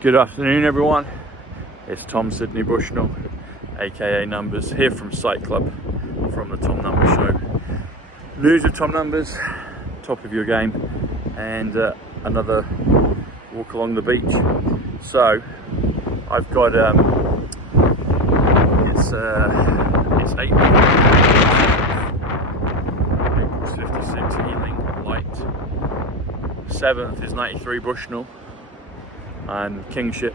Good afternoon, everyone. It's Tom Sydney Bushnell, aka Numbers, here from Psych.Club, from the Tom Numbers Show. News of Tom Numbers, top of your game, and another walk along the beach. So I've got it's April's 56 healing light. 7th is 93 Bushnell and Kingship.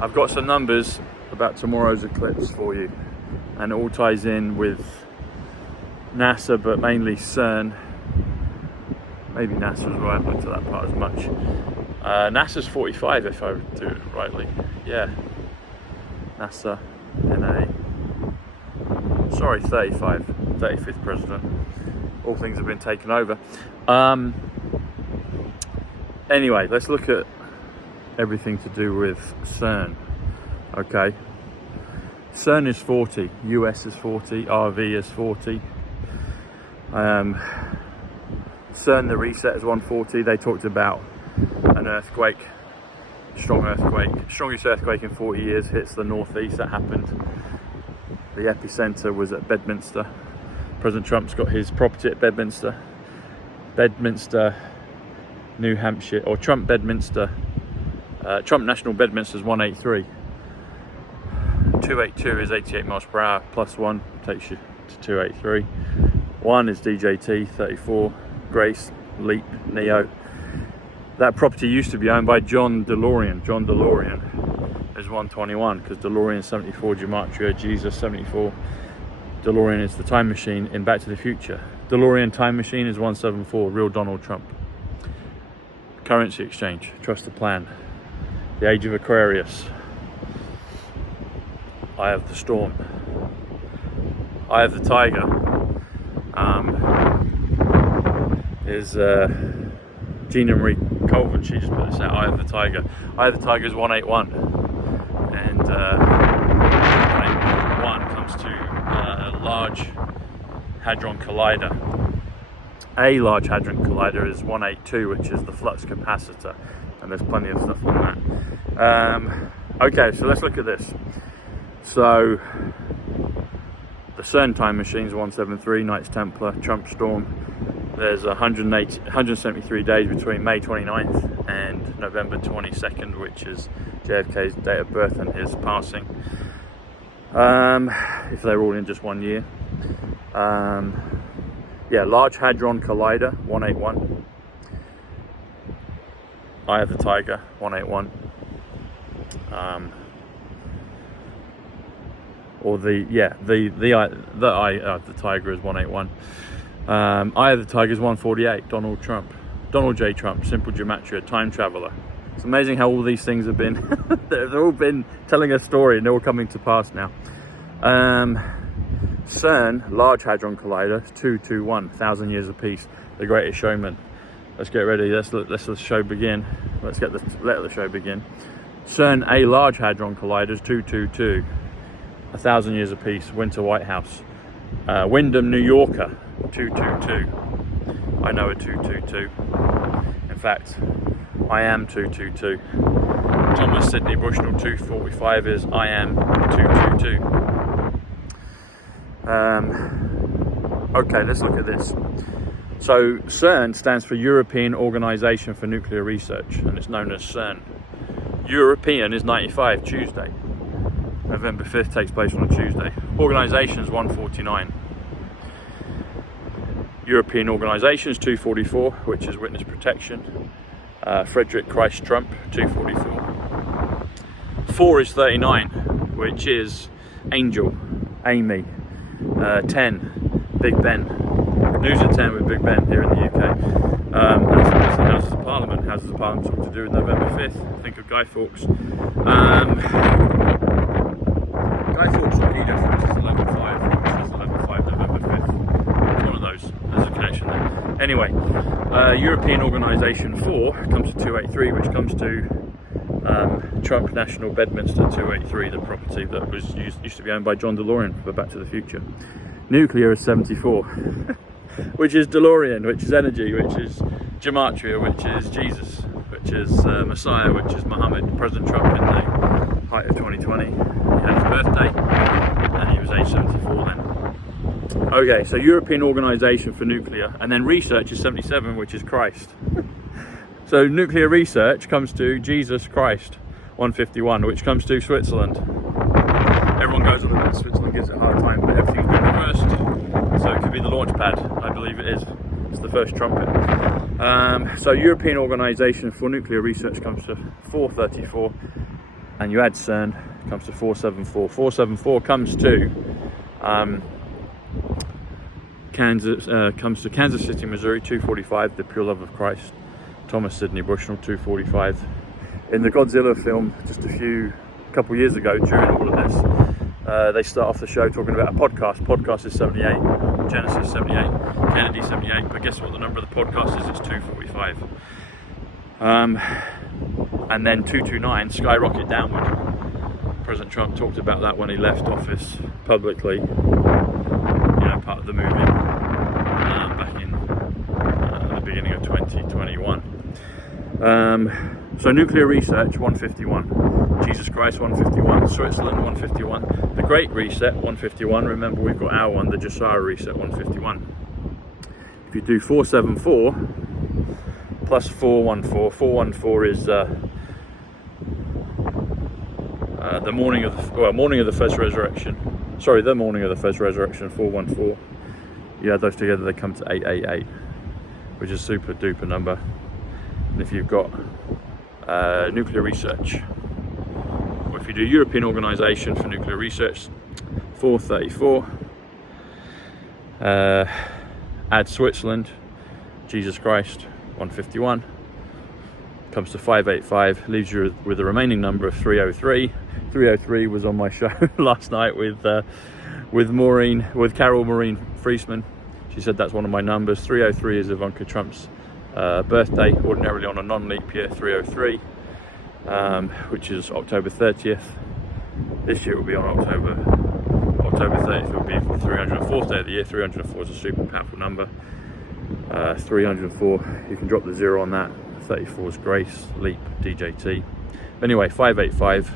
I've got some numbers about tomorrow's eclipse for you, and it all ties in with NASA, but mainly CERN. Maybe NASA as well. I haven't looked at that part as much. NASA's 45 if I do it rightly. Yeah, NASA, NA. Sorry, 35, 35th president. All things have been taken over. Anyway, let's look at everything to do with CERN. Okay, CERN is 40, US is 40, RV is 40. CERN, the reset is 140. They talked about an earthquake, strongest earthquake in 40 years hits the northeast. That happened. The epicenter was at Bedminster. President Trump's got his property at Bedminster, New Hampshire, or Trump Bedminster. Trump National Bedminster is 183. 282 is 88 miles per hour, plus 1 takes you to 283. 1 is DJT, 34. Grace, Leap, Neo. That property used to be owned by John DeLorean. John DeLorean is 121, because DeLorean 74, Gematria, Jesus 74. DeLorean is the time machine in Back to the Future. DeLorean time machine is 174, real Donald Trump. Currency exchange, trust the plan. The age of Aquarius. Eye of the Storm. Eye of the Tiger. Is Gina Marie Colvin, she just put this out. Eye of the Tiger. Eye of the Tiger is 181. And 181 comes to a large Hadron Collider. A large Hadron Collider is 182, which is the Flux capacitor. And there's plenty of stuff on that. Okay, so let's look at this. So the CERN time machine is 173, Knights Templar, Trump Storm. There's 173 days between May 29th and November 22nd, which is JFK's date of birth and his passing. If they're all in just 1 year. Yeah, Large Hadron Collider, 181. Eye of the Tiger, 181. Or the Eye of the Tiger is 181. Eye of the Tiger is 148. Donald J. Trump, Simple Gematria, Time Traveler. It's amazing how all these things have been they've all been telling a story, and they're all coming to pass now. CERN, Large Hadron Collider, 221, 1,000 years apiece. The Greatest Showman. Let's get ready. Let's let the show begin. Let the show begin. CERN, A Large Hadron Collider is 222, 1,000 years apiece. Winter White House. Wyndham, New Yorker, 222. I know a 222. In fact, I am 222. Thomas Sydney Bushnell 245 is I am 222. Okay, let's look at this. So CERN stands for European Organisation for Nuclear Research, and it's known as CERN. European is 95, Tuesday. November 5th takes place on a Tuesday. Organisations 149. European Organisations 244, which is Witness Protection. Frederick Christ Trump 244. 4 is 39, which is Angel, Amy. 10, Big Ben. News at 10 with Big Ben here in the UK. That's the Houses of Parliament. Houses of Parliament talk to do with November 5th. Think of Guy Fawkes. Guy Fawkes on Edith, which is 11.5, which is 11.5 November 5th. It's one of those. There's a connection there. Anyway, European Organisation 4 comes to 283, which comes to Trump National Bedminster 283, the property that was used to be owned by John DeLorean for Back to the Future. Nuclear is 74, which is DeLorean, which is energy, which is Gematria, which is Jesus, which which is Messiah, which is Muhammad, President Trump in the height of 2020. He had his birthday and he was age 74 then. Okay, so European Organisation for Nuclear, and then research is 77, which is Christ. So nuclear research comes to Jesus Christ, 151, which comes to Switzerland. Everyone goes on about Switzerland, gives it a hard time, but everything's been reversed. So it could be the launch pad, I believe it is. It's the first trumpet. So European Organisation for Nuclear Research comes to 434, and you add CERN, comes to 474. 474 comes to Kansas City, Missouri, 245, The Pure Love of Christ. Thomas Sidney Bushnell, 245. In the Godzilla film, just a couple years ago, during all of this, they start off the show talking about a podcast. Podcast is 78, Genesis 78, Kennedy 78. But guess what? The number of the podcast is? It's 245. And then 229, skyrocket downward. President Trump talked about that when he left office publicly. You know, part of the movie back in the beginning of 2021. So nuclear research 151, Jesus Christ 151, Switzerland 151, the Great Reset 151. Remember, we've got our one, the Josiah Reset 151. If you do 474 plus 414, 414 is the morning of the first resurrection. Sorry, the morning of the first resurrection. 414. You add those together, they come to 888, which is a super duper number. And if you've got nuclear research, or if you do European Organisation for Nuclear Research, 434, add Switzerland, Jesus Christ, 151, comes to 585, leaves you with the remaining number of 303. 303 was on my show last night with Carol Maureen Friesman. She said that's one of my numbers. 303 is Ivanka Trump's birthday, ordinarily on a non-leap year, 303, which is October 30th. This year it will be on October 30th. It will be the 304th day of the year. 304 is a super powerful number. 304, you can drop the 0 on that. 34 is Grace, Leap, DJT. Anyway, 585,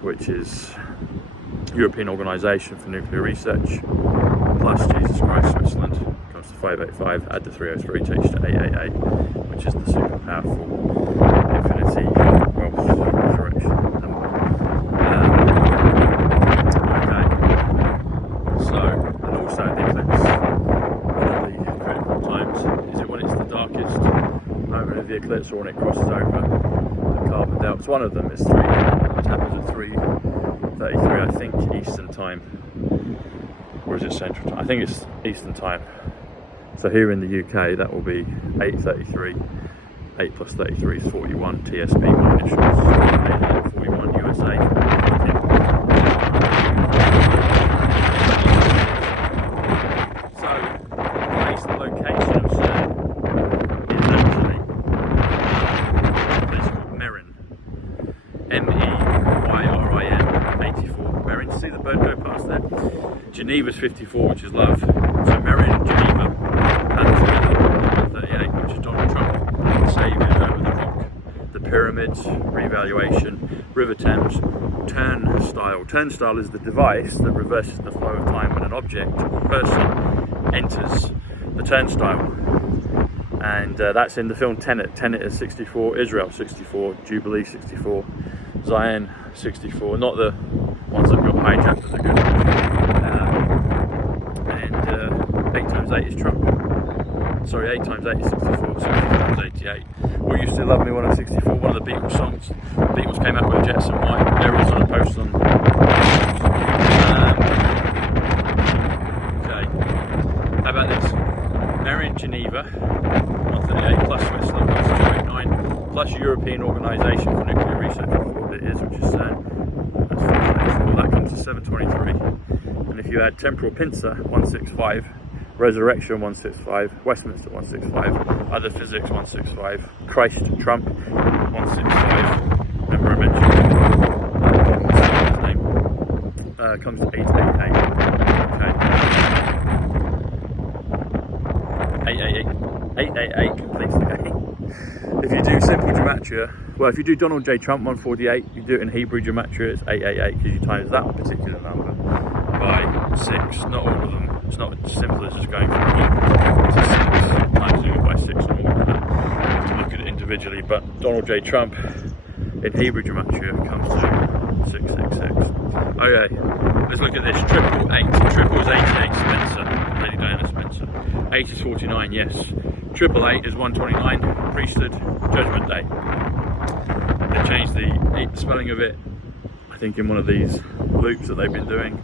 which is European Organisation for Nuclear Research, plus Jesus Christ, Switzerland, comes to 585, add the 303, takes you to 888, which is the super powerful infinity wealth resurrection number. Okay, so, and also the eclipse, one of the critical times, is it when it's the darkest moment of the eclipse, or when it crosses over the carbon delta? One of them is 3, it happens at 3:33, I think, Eastern time. Or is it Central time? I think it's Eastern time. So here in the UK, that will be 8:33. 8 plus 33 is 41. TSB, my initials. 41 USA. So, the place, the location of CERN is actually a place called Merin. MEYRIN 84. Merin, see the bird go past there? Geneva's 54, which is love. So Merin, Geneva, and 38, which is Donald Trump, saviours over the rock. The pyramids, revaluation, River Thames, turnstile. Turnstile is the device that reverses the flow of time when an object or person enters the turnstile. And that's in the film Tenet. Tenet is 64, Israel 64, Jubilee 64, Zion 64. Not the ones that got hijacked, but the good ones. And 8 times 8 is Trump. Sorry, 8 times 8 is 64, 64 is 88. Will You Still Love Me when I'm 64, one of the Beatles songs. The Beatles came out with Jets and White, arrows on a post on. Okay, how about this? Merin, Geneva, 138, plus Switzerland, plus 289, plus European Organisation for Nuclear Research, what it is, which is CERN. That's 484, that comes to 723. And if you add temporal pincer, 165, resurrection 165, Westminster 165, other physics 165, Christ Trump 165, remember I mentioned his name, comes to 888, okay, 888 completes the game. If you do simple gematria, well, if you do Donald J. Trump 148, you do it in Hebrew gematria, it's 888, because you times that particular number by 6. Not all of them. It's not as simple as just going from heap to 6, times it by 6 and all of that. You have to look at it individually, but Donald J. Trump in Hebrew gematria comes to 666. Okay, let's look at this. Triple 8. Triple is 88, Spencer. Lady Diana Spencer. 8 is 49, yes. Triple 8 is 129, priesthood, judgment day. They changed the spelling of it, I think, in one of these loops that they've been doing.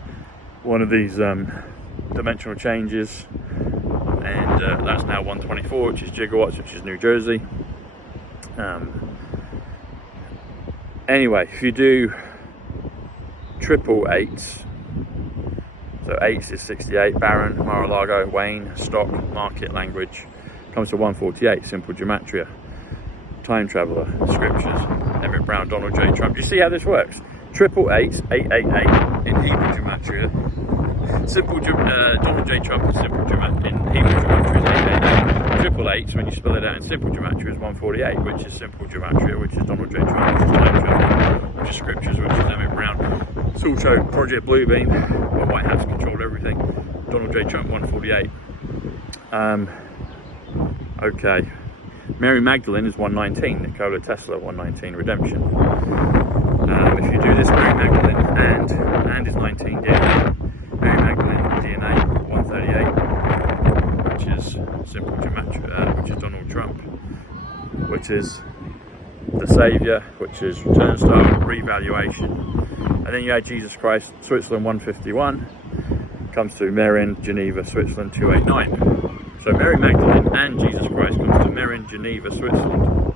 One of these dimensional changes, and that's now 124, which is gigawatts, which is New Jersey. Anyway, if you do triple 8s, so 8s is 68, Barron, Mar-a-Lago, Wayne, Stock, Market, Language, comes to 148, simple gematria. Time Traveller, Scriptures, Emmett Brown, Donald J. Trump. Do you see how this works? Triple 8s, 888 in Hebrew gematria. Simple Donald J. Trump is simple gematria in Hebrew gematria is 888. Triple 8s, when you spell it out in simple gematria, is 148, which is simple gematria, which is Donald J. Trump, which is Time Traveller, which is Scriptures, which is Emmett Brown. It's also Project Bluebeam, where White House controlled everything. Donald J. Trump 148. Okay. Mary Magdalene is 119, Nikola Tesla 119, Redemption. If you do this, Mary Magdalene and is 19 DNA. Mary Magdalene DNA 138, which is simple gematria, which is Donald Trump, which is the Saviour, which is Turnstile, Revaluation. And then you add Jesus Christ, Switzerland 151, comes to Merin, Geneva, Switzerland 289. So Mary Magdalene and Jesus Christ comes to Merin, Geneva, Switzerland.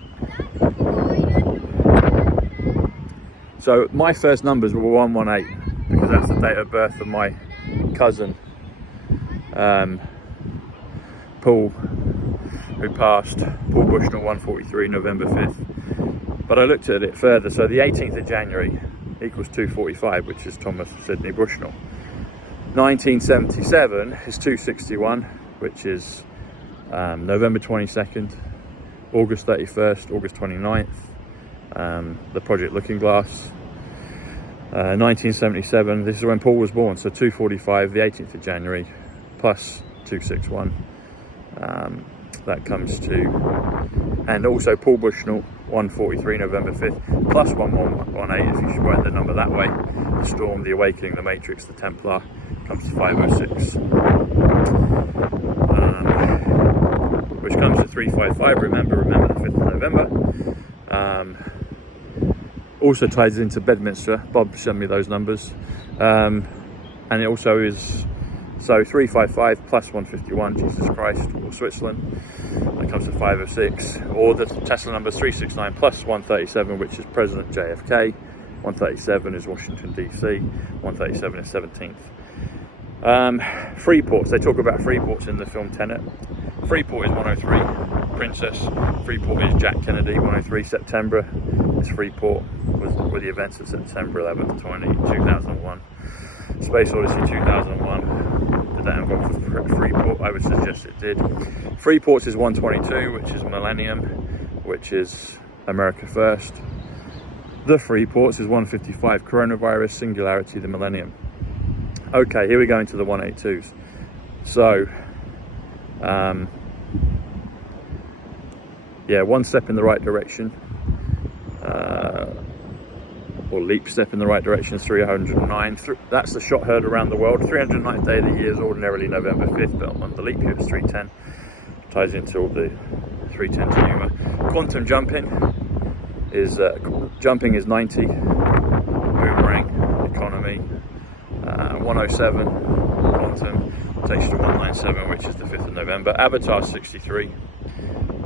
So my first numbers were 118, because that's the date of birth of my cousin, Paul, who passed, Paul Bushnell 143, November 5th. But I looked at it further, so the 18th of January equals 245, which is Thomas Sidney Bushnell. 1977 is 261, which is November 22nd, August 31st, August 29th, the Project Looking Glass. 1977, this is when Paul was born, so 245, the 18th of January, plus 261. That comes to, and also Paul Bushnell, 143, November 5th, plus 1118, if you should write the number that way. The Storm, the Awakening, the Matrix, the Templar, comes to 506. Which comes to 355, remember the 5th of November. Also ties into Bedminster. Bob sent me those numbers. And it also is, so 355 plus 151, Jesus Christ, or Switzerland. That comes to 506. Or the Tesla number 369 plus 137, which is President JFK. 137 is Washington, D.C. 137 is 17th. Free ports, they talk about free ports in the film Tenet. Freeport is 103, Princess. Freeport is Jack Kennedy, 103, September is Freeport, were the events of September 11th, 2001. Space Odyssey 2001, did that involve Freeport? I would suggest it did. Freeport is 122, which is Millennium, which is America First. The Freeports is 155, Coronavirus, Singularity, the Millennium. Okay, here we go into the 182s. So, yeah, one step in the right direction, or leap step in the right direction is 309. That's the shot heard around the world. 309th day of the year is ordinarily November 5th, but on the leap year it's 310. Ties into all the 310 to humour. Quantum jumping is 90. Boomerang, economy. 107, quantum, takes you to 197, which is the 5th of November. Avatar 63,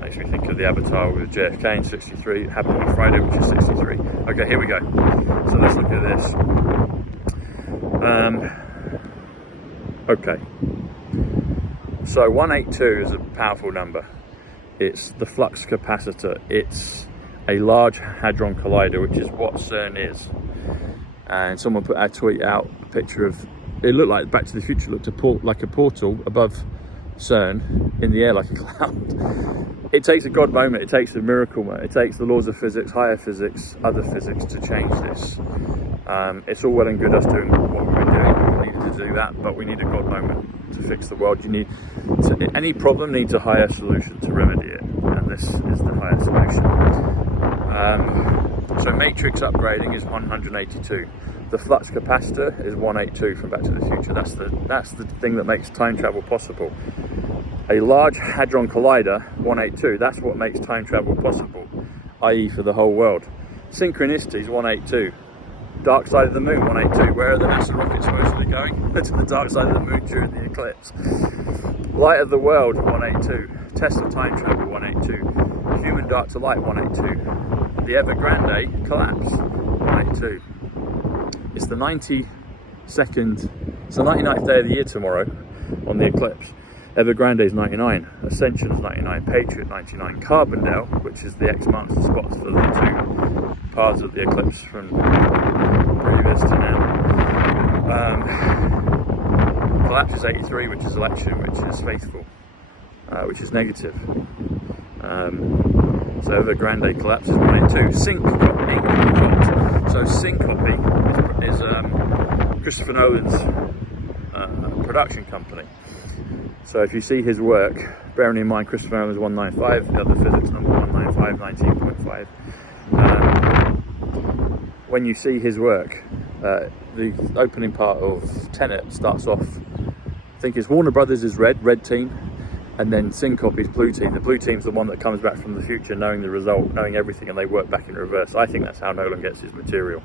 makes me think of the Avatar with JFK in 63. It happened on Friday, which is 63. Okay, here we go. So let's look at this. Okay. So 182 is a powerful number. It's the flux capacitor. It's a large hadron collider, which is what CERN is. And someone put a tweet out, a picture of, it looked like Back to the Future, looked like a portal above CERN in the air like a cloud. It takes a God moment, it takes a miracle moment, it takes the laws of physics, higher physics, other physics to change this. It's all well and good us doing what we've been doing. We needed to do that, but we need a God moment to fix the world. Any problem needs a higher solution to remedy it, and this is the higher solution. So matrix upgrading is 182. The flux capacitor is 182 from Back to the Future. That's the thing that makes time travel possible. A large Hadron Collider, 182, that's what makes time travel possible, i.e. for the whole world. Synchronicity is 182. Dark side of the moon, 182. Where are the NASA rockets supposedly going? To the dark side of the moon during the eclipse. Light of the world, 182. Test of time travel, 182. Human dark to light, 182. The Evergrande collapse, 182. It's the 92nd, it's the 99th day of the year tomorrow on the eclipse. Evergrande is 99, Ascension is 99, Patriot 99, Carbondale, which is the X marks the spots for the two paths of the eclipse from previous to now. Collapse is 83, which is election, which is faithful, which is negative. So Evergrande collapse is 182. Syncope. So Syncope is Christopher Nolan's production company. So if you see his work, bearing in mind Christopher Nolan is 195, the other physics number 195, 19.5. When you see his work, the opening part of Tenet starts off, I think it's Warner Brothers is red team, and then Syncope is blue team. The blue team's the one that comes back from the future, knowing the result, knowing everything, and they work back in reverse. I think that's how Nolan gets his material.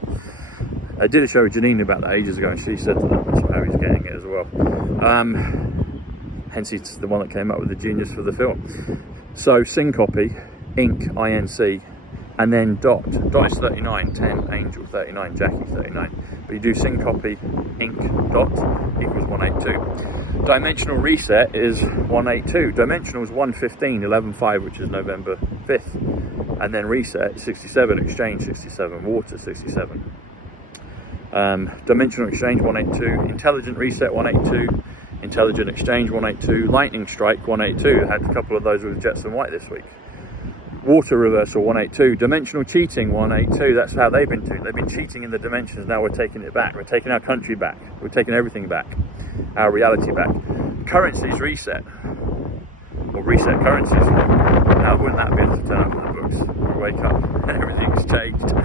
I did a show with Janine about that ages ago, and she said that that's how he's getting it as well. Hence he's the one that came up with the genius for the film. So Syncope, Inc, INC, and then dot is 39, 10, Angel 39, Jackie 39. But you do Syncope, Inc, dot equals 182. Dimensional reset is 182. Dimensional is 115, 11.5, which is November 5th. And then reset 67, exchange 67, water 67. Dimensional exchange 182, intelligent reset 182, intelligent exchange 182, lightning strike 182. I had a couple of those with Jetson White this week. Water reversal 182, dimensional cheating 182. That's how they've been doing. They've been cheating in the dimensions. Now we're taking it back. We're taking our country back. We're taking everything back, our reality back. Currencies reset, or reset currencies. Now wouldn't that be able to turn up in the books? We wake up and everything's changed.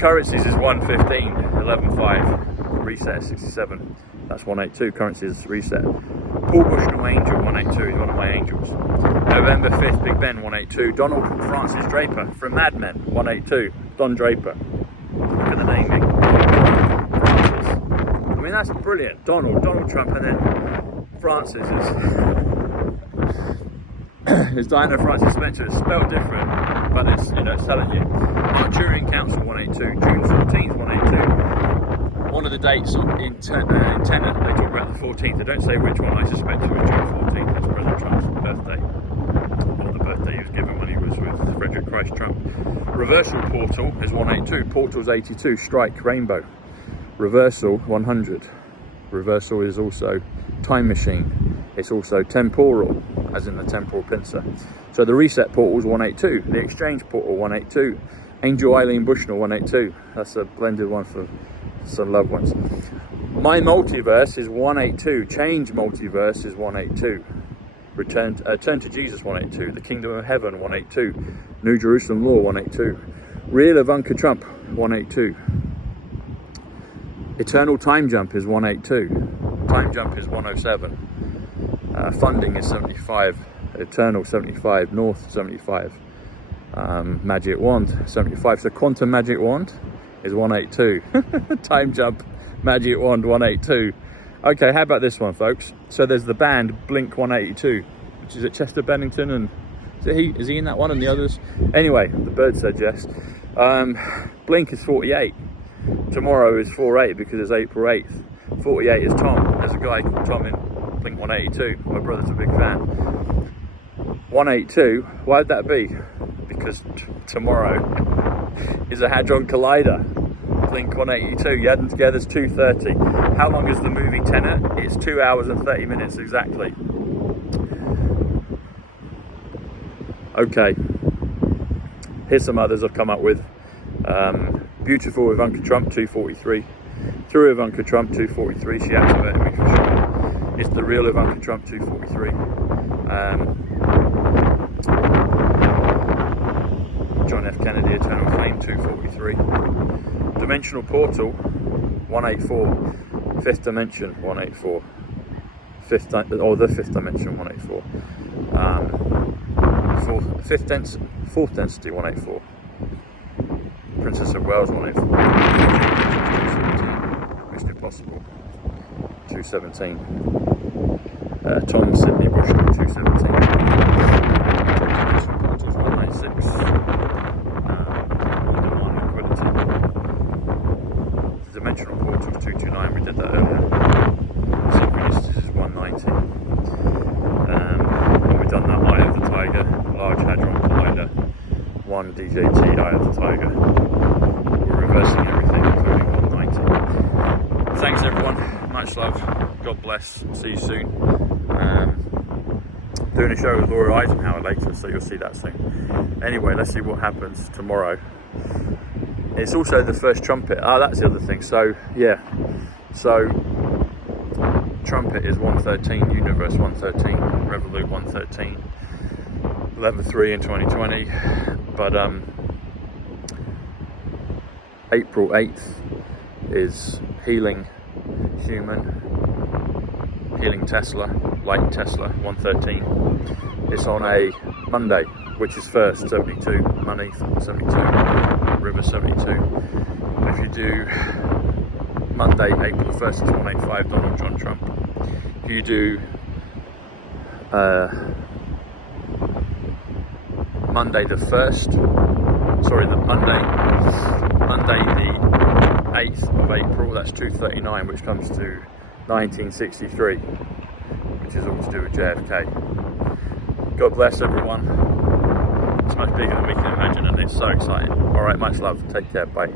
Currencies is 115, 11.5. Reset 67. That's 182. Currencies reset. Paul Bushnell Angel 182 is one of my angels. November 5th, Big Ben 182. Donald Francis Draper from Mad Men 182. Don Draper. Look at the naming. Francis. I mean, that's brilliant. Donald Trump, and then Francis is Diana Francis Spencer. It's spelled different, but it's, it's telling you. Arcturian Council 182. June 14th 182. One of the dates in Tenet, they talk about the 14th. They don't say which one. I suspect it was June 14th. That's President Trump's birthday, or the birthday he was given when he was with Frederick Christ Trump. Reversal portal is 182. Portal's 82. Strike rainbow. Reversal 100. Reversal is also time machine. It's also temporal, as in the temporal pincer. So the reset portal is 182. The exchange portal 182. Angel Eileen Bushnell 182. That's a blended one for some loved ones. My multiverse is 182. Change multiverse is 182. Turn to Jesus 182. The Kingdom of Heaven 182. New Jerusalem Law 182. Real Ivanka Trump 182. Eternal Time Jump is 182. Time Jump is 107. Funding is 75. Eternal 75. North 75. Magic Wand 75. So Quantum Magic Wand is 182. Time Jump Magic Wand 182. Okay, how about this one, folks? So there's the band Blink 182, which is at Chester Bennington, and is he in that one and the others? Anyway, the bird said yes. Blink is 48. Tomorrow is 48 because it's April 8th. 48 is Tom. There's a guy called Tom in Blink 182. My brother's a big fan. 182, why would that be? Because tomorrow is a Hadron Collider. Blink 182, you add them together, it's 2:30. How long is the movie Tenet? It's 2 hours and 30 minutes exactly. Okay, here's some others I've come up with. Beautiful Ivanka Trump, 243. Through Ivanka Trump, 243. She activated me for sure. It's the real Ivanka Trump, 243. John F. Kennedy, Eternal Flame, 243. Dimensional Portal, 184. Fifth Dimension, 184. The fifth dimension, 184. Fourth density, 184. Princess of Wales, 184. Mission Impossible, 217. Tom Sydney Bushnell, 217. Dimensional Portals, 196. Demand Liquidity. The Dimensional Portals, 229. We did that earlier. Synchronicity is 190. We've done that Eye of the Tiger, Large Hadron Collider, 1 DJT Eye of the Tiger. We're reversing everything, including 190. Thanks everyone, much love, God bless, see you soon. Doing a show with Laura Eisenhower later, so you'll see that soon. Anyway, let's see what happens tomorrow. It's also the first trumpet. That's the other thing. So yeah, so trumpet is 113, universe 113, Revolut 113, 11.3 in 2020. But April 8th is healing Cumin, healing Tesla, light Tesla 113. It's on a Monday, which is first 72, money 72, river 72. If you do Monday, April 1st, it's 185, Donald John Trump. If you do Monday the 1st, sorry, Monday the 8th of April, that's 239, which comes to 1963, which is all to do with JFK. God bless everyone. It's much bigger than we can imagine, and it's so exciting. Alright, much love. Take care. Bye.